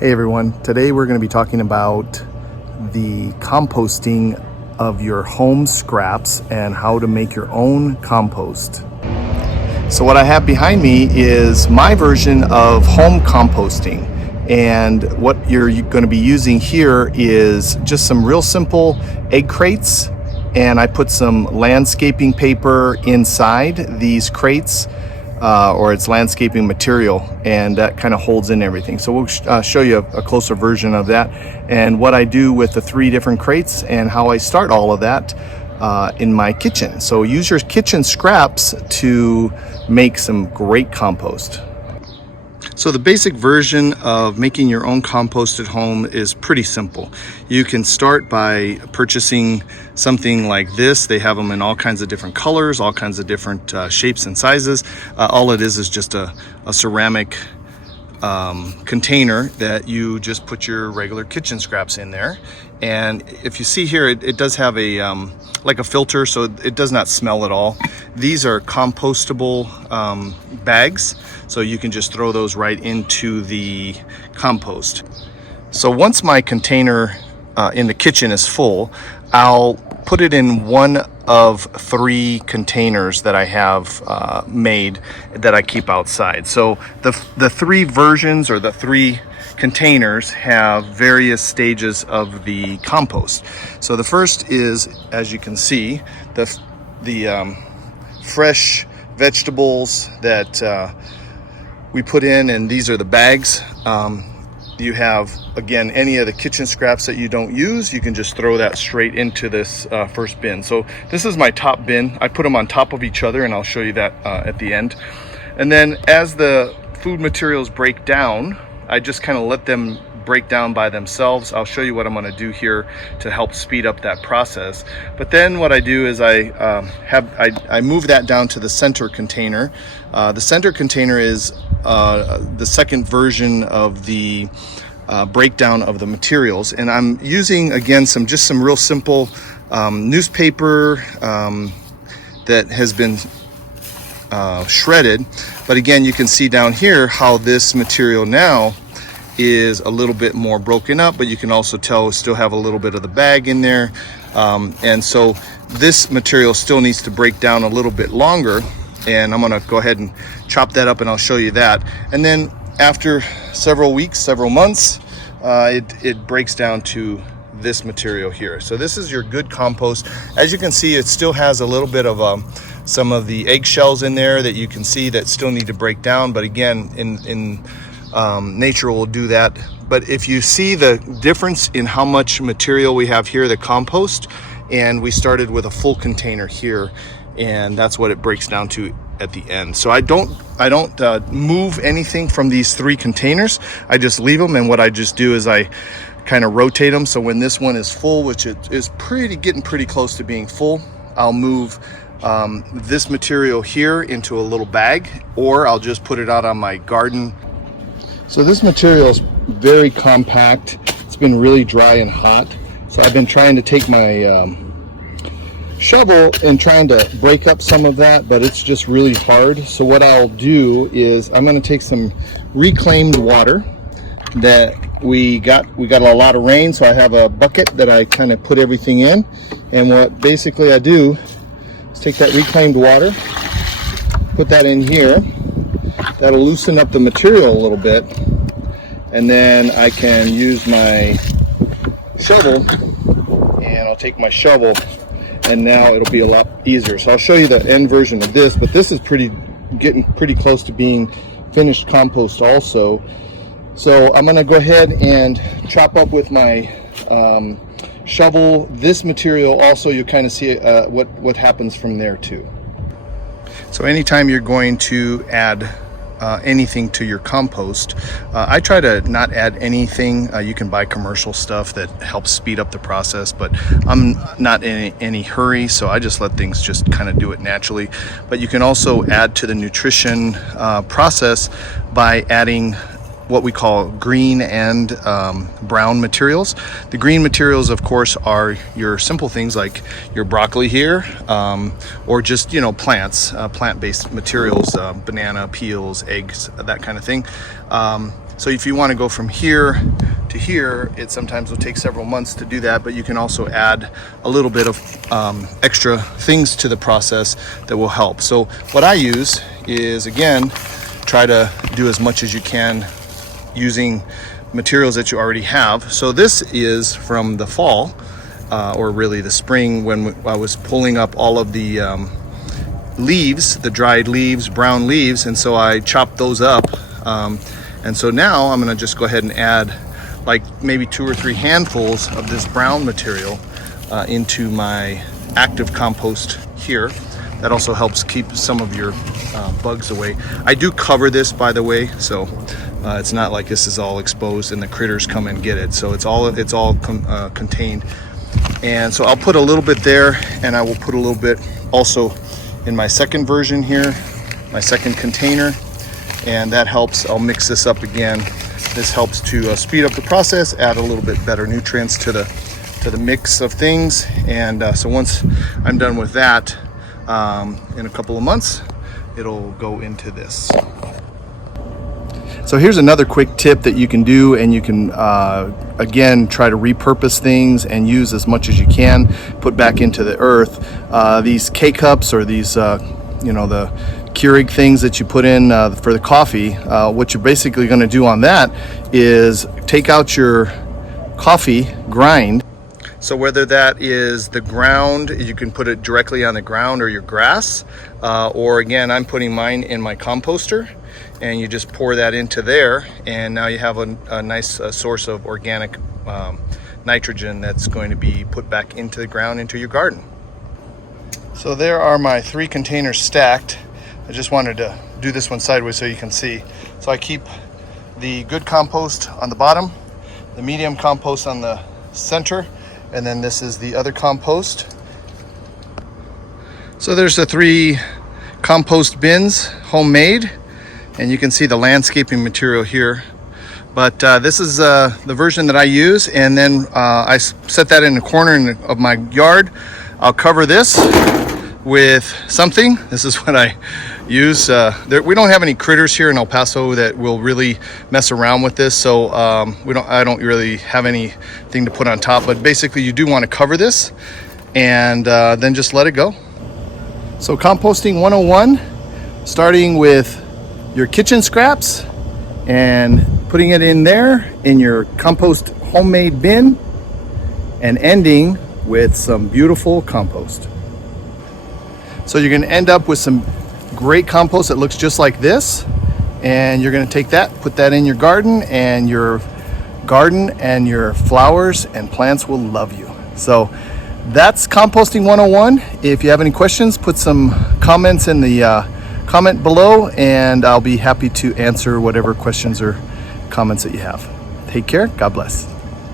Hey everyone, today we're going to be talking about the composting of your home scraps and how to make your own compost. So what I have behind me is my version of home composting, and what you're going to be using here is just some real simple egg crates, and I put some landscaping paper inside these crates. Or it's landscaping material, and that kind of holds in everything. So we'll show you a closer version of that and what I do with the 3 different crates and how I start all of that in my kitchen. So use your kitchen scraps to make some great compost. So the basic version of making your own compost at home is pretty simple. You can start by purchasing something like this. They have them in all kinds of different colors, all kinds of different shapes and sizes. All it is just a ceramic container that you just put your regular kitchen scraps in there. And if you see here, it does have a like a filter, so it does not smell at all. These are compostable bags, so you can just throw those right into the compost. So once my container in the kitchen is full, I'll put it in one of 3 containers that I have made that I keep outside. So the 3 versions, or the 3 containers, have various stages of the compost. So the first is, as you can see, the fresh vegetables that we put in, and these are the bags. You have, again, any of the kitchen scraps that you don't use, you can just throw that straight into this first bin. So this is my top bin. I put them on top of each other, and I'll show you that at the end. And then as the food materials break down, I just kind of let them break down by themselves. I'll show you what I'm going to do here to help speed up that process. But then what I do is I move that down to the center container. The center container is the second version of the breakdown of the materials, and I'm using, again, some real simple newspaper that has been shredded. But again, you can see down here how this material now is a little bit more broken up, but you can also tell still have a little bit of the bag in there, and so this material still needs to break down a little bit longer, and I'm going to go ahead and chop that up, and I'll show you that. And then after several weeks, several months, it breaks down to this material here. So this is your good compost. As you can see, it still has a little bit of some of the eggshells in there that you can see that still need to break down, but again, in nature will do that. But if you see the difference in how much material we have here, the compost, and we started with a full container here, and that's what it breaks down to at the end. So I don't move anything from these 3 containers. I just leave them, and what I just do is I kind of rotate them. So when this one is full, which it is getting pretty close to being full, I'll move this material here into a little bag, or I'll just put it out on my garden. So this material is very compact. It's been really dry and hot, so I've been trying to take my shovel and trying to break up some of that, but it's just really hard. So what I'll do is I'm going to take some reclaimed water that we got a lot of rain, so I have a bucket that I kind of put everything in, and what basically I do is take that reclaimed water, put that in here. That'll loosen up the material a little bit, and then I can use my shovel, and I'll take my shovel, and now it'll be a lot easier. So I'll show you the end version of this, but this is getting pretty close to being finished compost also. So I'm going to go ahead and chop up with my shovel this material also. You kind of see what happens from there too. So anytime you're going to add anything to your compost, I try to not add anything. You can buy commercial stuff that helps speed up the process, but I'm not in any hurry, so I just let things just kind of do it naturally. But you can also add to the nutrition process by adding what we call green and brown materials. The green materials, of course, are your simple things like your broccoli here, or just, plants, plant-based materials, banana peels, eggs, that kind of thing. So if you want to go from here to here, it sometimes will take several months to do that, but you can also add a little bit of extra things to the process that will help. So what I use is, again, try to do as much as you can using materials that you already have. So this is from the fall, or really the spring, when I was pulling up all of the leaves, the dried leaves, brown leaves, and so I chopped those up. And so now I'm gonna just go ahead and add like maybe 2 or 3 handfuls of this brown material into my active compost here. That also helps keep some of your bugs away. I do cover this, by the way, so it's not like this is all exposed and the critters come and get it. So it's all contained. And so I'll put a little bit there, and I will put a little bit also in my second version here, my second container, and that helps. I'll mix this up again. This helps to speed up the process, add a little bit better nutrients to the mix of things. And so once I'm done with that, in a couple of months, it'll go into this. So here's another quick tip that you can do, and you can again try to repurpose things and use as much as you can, put back into the earth. These K-cups, or these the Keurig things that you put in for the coffee, what you're basically going to do on that is take out your coffee grind. So whether that is the ground, you can put it directly on the ground, or your grass, or again, I'm putting mine in my composter, and you just pour that into there, and now you have a nice source of organic nitrogen that's going to be put back into the ground, into your garden. So there are my 3 containers stacked. I just wanted to do this one sideways so you can see. So I keep the good compost on the bottom, the medium compost on the center, and then this is the other compost. So there's the 3 compost bins, homemade, and you can see the landscaping material here. But this is the version that I use, and then I set that in the corner of my yard. I'll cover this with something. This is what I use. We don't have any critters here in El Paso that will really mess around with this, so I don't really have anything to put on top. But basically, you do want to cover this, and then just let it go. So composting 101, starting with your kitchen scraps and putting it in there in your compost homemade bin, and ending with some beautiful compost. So you're going to end up with some great compost that looks just like this, and you're going to take that, put that in your garden, and your flowers and plants will love you. So that's Composting 101. If you have any questions, put some comments in the comment below, and I'll be happy to answer whatever questions or comments that you have. Take care. God bless.